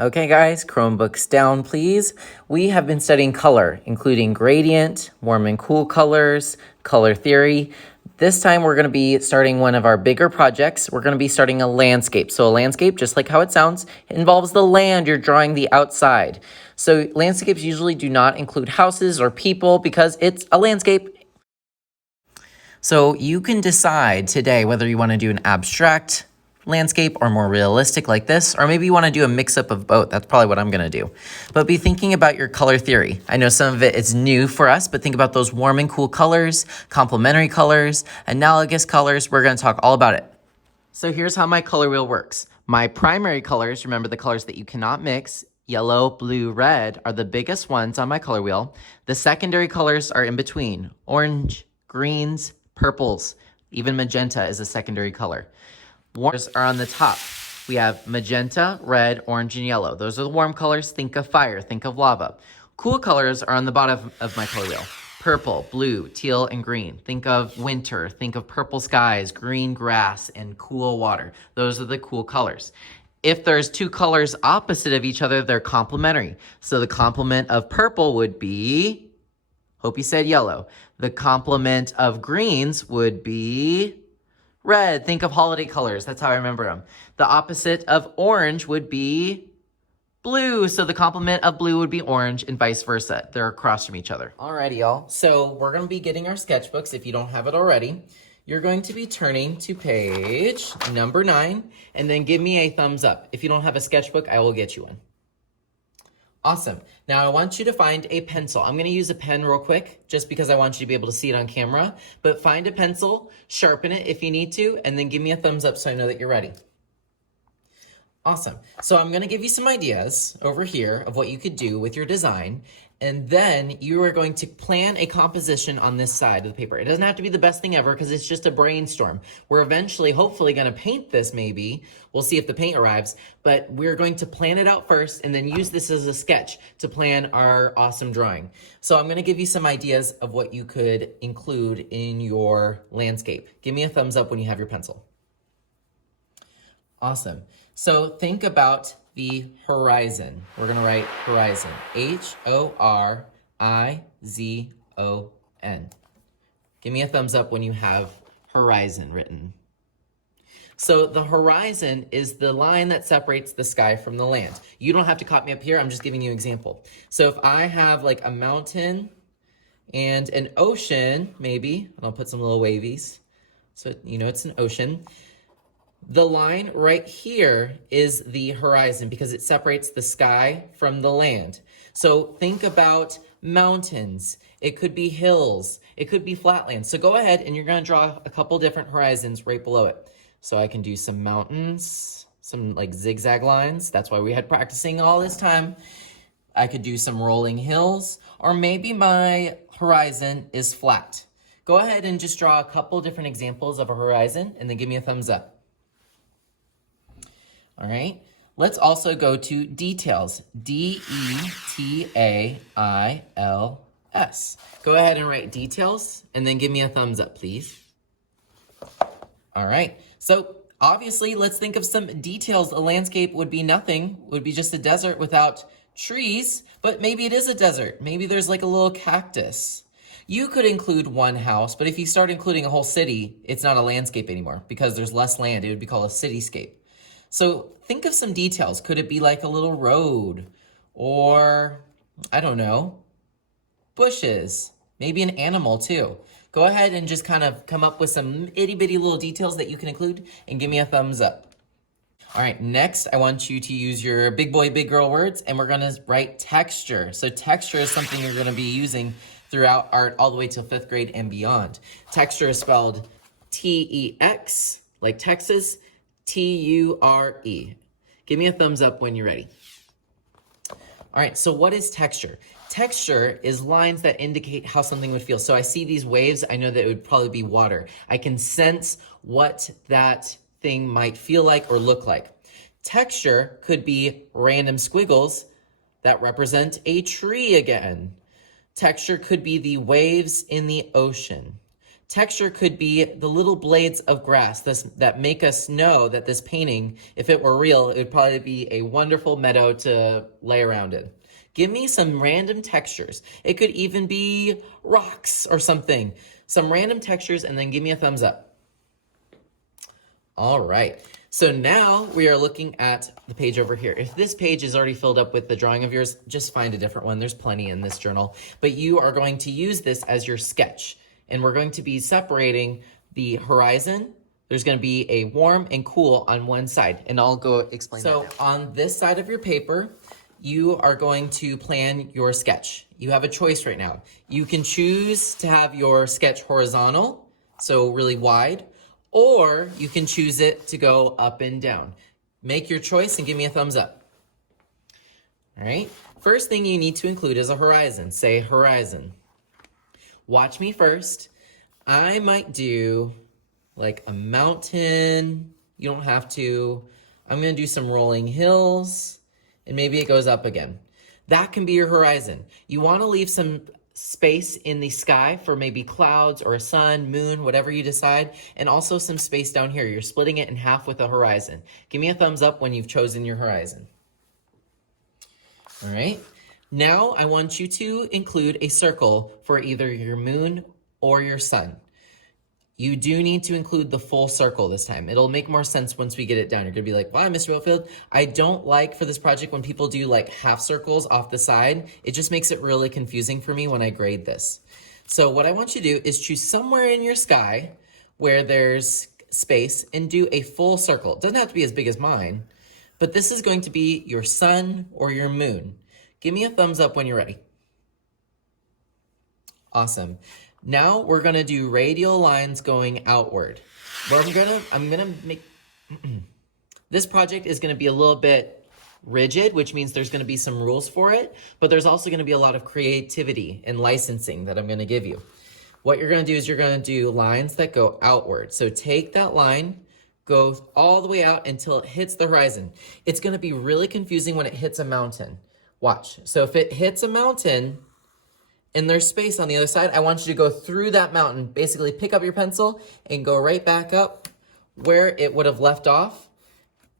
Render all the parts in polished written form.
Okay guys, Chromebooks down please. We have been studying color, including gradient, warm and cool colors, color theory. This time we're going to be starting one of our bigger projects. We're going to be starting a landscape. So a landscape, just like how it sounds, involves the land. You're drawing the outside. So landscapes usually do not include houses or people because it's a landscape. So you can decide today whether you want to do an abstract landscape or more realistic like this, or maybe you want to do a mix-up of both. That's probably what I'm going to do. But be thinking about your color theory. I know some of it is new for us, but think about those warm and cool colors, complementary colors, analogous colors. We're going to talk all about it. So here's how my color wheel works. My primary colors, remember the colors that you cannot mix, yellow, blue, red, are the biggest ones on my color wheel. The secondary colors are in between, orange, greens, purples, even magenta is a secondary color. Warms are on the top. We have magenta, red, orange, and yellow. Those are the warm colors. Think of fire, think of lava. Cool colors are on the bottom of my color wheel. Purple, blue, teal, and green. Think of winter, think of purple skies, green grass, and cool water. Those are the cool colors. If there's two colors opposite of each other, they're complementary. So the complement of purple would be, hope you said yellow. The complement of greens would be red. Think of holiday colors. That's how I remember them. The opposite of orange would be blue. So the complement of blue would be orange and vice versa. They're across from each other. Alrighty, y'all. So we're going to be getting our sketchbooks if you don't have it already. You're going to be turning to page number 9 and then give me a thumbs up. If you don't have a sketchbook, I will get you one. Awesome. Now I want you to find a pencil. I'm going to use a pen real quick just because I want you to be able to see it on camera. But find a pencil, sharpen it if you need to, and then give me a thumbs up so I know that you're ready. Awesome. So I'm going to give you some ideas over here of what you could do with your design. And then you are going to plan a composition on this side of the paper. It doesn't have to be the best thing ever because it's just a brainstorm. We're eventually, hopefully, going to paint this maybe. We'll see if the paint arrives. But we're going to plan it out first and then use this as a sketch to plan our awesome drawing. So I'm going to give you some ideas of what you could include in your landscape. Give me a thumbs up when you have your pencil. Awesome. So think about the horizon. We're going to write horizon. H-O-R-I-Z-O-N. Give me a thumbs up when you have horizon written. So the horizon is the line that separates the sky from the land. You don't have to copy me up here. I'm just giving you an example. So if I have like a mountain and an ocean, maybe, and I'll put some little wavies. So, you know, it's an ocean. The line right here is the horizon because it separates the sky from the land. So think about mountains. It could be hills. It could be flatlands. So go ahead and you're going to draw a couple different horizons right below it. So I can do some mountains, some like zigzag lines. That's why we had practicing all this time. I could do some rolling hills, or maybe my horizon is flat. Go ahead and just draw a couple different examples of a horizon and then give me a thumbs up. All right, let's also go to details, D-E-T-A-I-L-S. Go ahead and write details and then give me a thumbs up, please. All right, so obviously let's think of some details. A landscape would be nothing, would be just a desert without trees, but maybe it is a desert. Maybe there's like a little cactus. You could include one house, but if you start including a whole city, it's not a landscape anymore because there's less land. It would be called a cityscape. So think of some details. Could it be like a little road or, I don't know, bushes, maybe an animal too. Go ahead and just kind of come up with some itty bitty little details that you can include and give me a thumbs up. All right, next I want you to use your big boy, big girl words and we're gonna write texture. So texture is something you're gonna be using throughout art all the way to 5th grade and beyond. Texture is spelled T-E-X, like Texas, T-U-R-E. Give me a thumbs up when you're ready. All right, so what is texture? Texture is lines that indicate how something would feel. So I see these waves, I know that it would probably be water. I can sense what that thing might feel like or look like. Texture could be random squiggles that represent a tree again. Texture could be the waves in the ocean. Texture could be the little blades of grass that make us know that this painting, if it were real, it would probably be a wonderful meadow to lay around in. Give me some random textures. It could even be rocks or something. Some random textures, and then give me a thumbs up. All right. So now we are looking at the page over here. If this page is already filled up with the drawing of yours, just find a different one. There's plenty in this journal. But you are going to use this as your sketch. And we're going to be separating the horizon. There's going to be a warm and cool on one side. And I'll go explain that. So on this side of your paper, you are going to plan your sketch. You have a choice right now. You can choose to have your sketch horizontal, so really wide, or you can choose it to go up and down. Make your choice and give me a thumbs up. All right. First thing you need to include is a horizon. Say horizon. Watch me first. I might do like a mountain. You don't have to. I'm going to do some rolling hills, and maybe it goes up again. That can be your horizon. You want to leave some space in the sky for maybe clouds or a sun, moon, whatever you decide, and also some space down here. You're splitting it in half with a horizon. Give me a thumbs up when you've chosen your horizon. All right. Now I want you to include a circle for either your moon or your sun. You do need to include the full circle this time. It'll make more sense once we get it down. You're gonna be like, wow, Mr. Whitfield, I don't like for this project when people do like half circles off the side. It just makes it really confusing for me when I grade this. So what I want you to do is choose somewhere in your sky where there's space and do a full circle. It doesn't have to be as big as mine, but this is going to be your sun or your moon. Give me a thumbs up when you're ready. Awesome. Now we're gonna do radial lines going outward. Where I'm gonna make, this project is gonna be a little bit rigid, which means there's gonna be some rules for it, but there's also gonna be a lot of creativity and licensing that I'm gonna give you. What you're gonna do is you're gonna do lines that go outward. So take that line, go all the way out until it hits the horizon. It's gonna be really confusing when it hits a mountain. Watch. So if it hits a mountain and there's space on the other side, I want you to go through that mountain. Basically pick up your pencil and go right back up where it would have left off.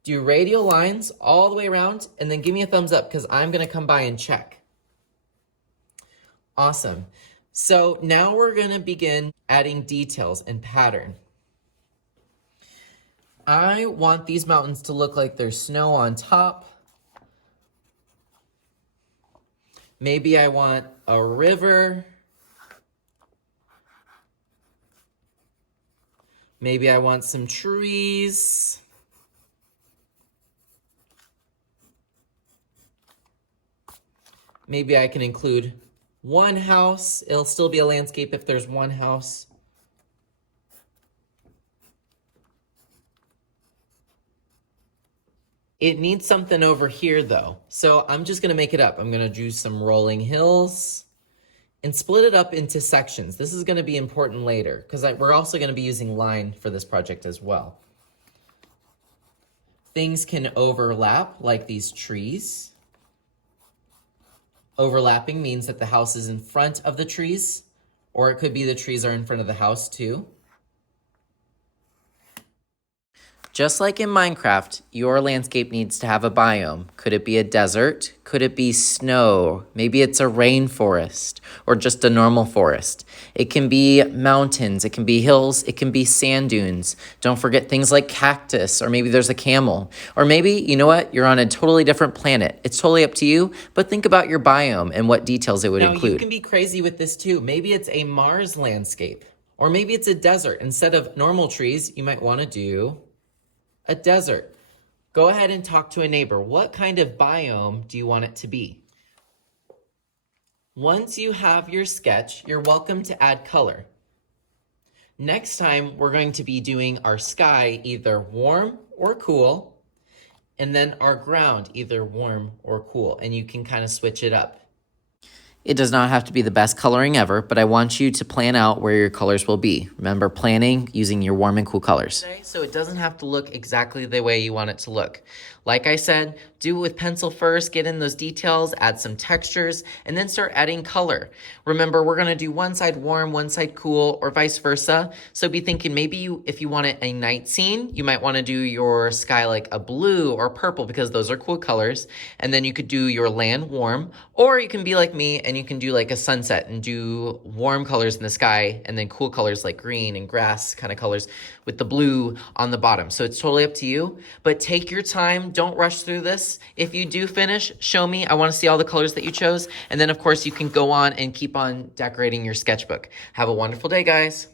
Do radial lines all the way around and then give me a thumbs up because I'm going to come by and check. Awesome. So now we're going to begin adding details and pattern. I want these mountains to look like there's snow on top. Maybe I want a river. Maybe I want some trees. Maybe I can include one house. It'll still be a landscape if there's one house. It needs something over here though. So I'm just gonna make it up. I'm gonna do some rolling hills and split it up into sections. This is gonna be important later because we're also gonna be using line for this project as well. Things can overlap like these trees. Overlapping means that the house is in front of the trees, or it could be the trees are in front of the house too. Just like in Minecraft, your landscape needs to have a biome. Could it be a desert? Could it be snow? Maybe it's a rainforest or just a normal forest. It can be mountains, it can be hills, it can be sand dunes. Don't forget things like cactus, or maybe there's a camel. Or maybe, you know what, you're on a totally different planet. It's totally up to you, but think about your biome and what details it would include. Now you can be crazy with this too. Maybe it's a Mars landscape, or maybe it's a desert. Instead of normal trees, you might want to do a desert. Go ahead and talk to a neighbor. What kind of biome do you want it to be? Once you have your sketch, you're welcome to add color. Next time, we're going to be doing our sky either warm or cool, and then our ground either warm or cool, and you can kind of switch it up. It does not have to be the best coloring ever, but I want you to plan out where your colors will be. Remember, planning using your warm and cool colors. So it doesn't have to look exactly the way you want it to look. Like I said, do it with pencil first, get in those details, add some textures, and then start adding color. Remember, we're gonna do one side warm, one side cool, or vice versa. So be thinking maybe if you wanted a night scene, you might wanna do your sky like a blue or purple because those are cool colors. And then you could do your land warm, or you can be like me and you can do like a sunset and do warm colors in the sky and then cool colors like green and grass kind of colors with the blue on the bottom. So it's totally up to you, but take your time. Don't rush through this. If you do finish, show me. I want to see all the colors that you chose. And then of course you can go on and keep on decorating your sketchbook. Have a wonderful day, guys.